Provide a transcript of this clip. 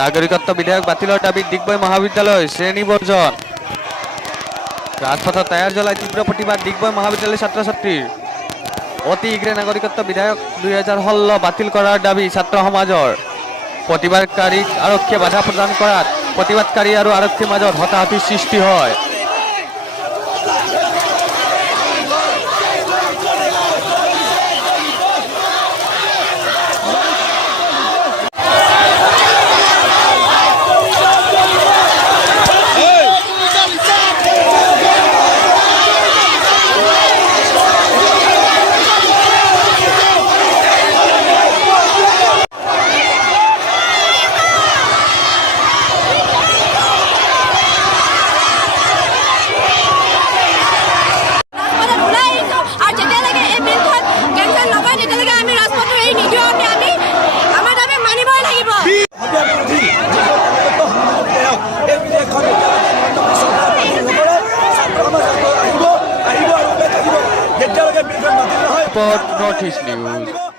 নাগৰিকত্ব বিধেয়ক বাতিলৰ দাবীত ডিগবৈ মহাবিদ্যালয় শ্ৰেণী বৰ্জন ৰাজপথত টায়াৰ জ্বলাই তীব্ৰ প্ৰতিবাদ ডিগবৈ মহাবিদ্যালয়ৰ ছাত্ৰ ছাত্ৰীৰ অতি শীঘ্ৰে নাগৰিকত্ব বিধেয়ক 2016 বাতিল কৰাৰ দাবী ছাত্ৰ সমাজৰ প্ৰতিবাদকাৰীক আৰক্ষীয়ে বাধা প্ৰদান কৰাত প্ৰতিবাদকাৰী আৰু আৰক্ষীৰ মাজত হতাহতিৰ সৃষ্টি হয় Northeast News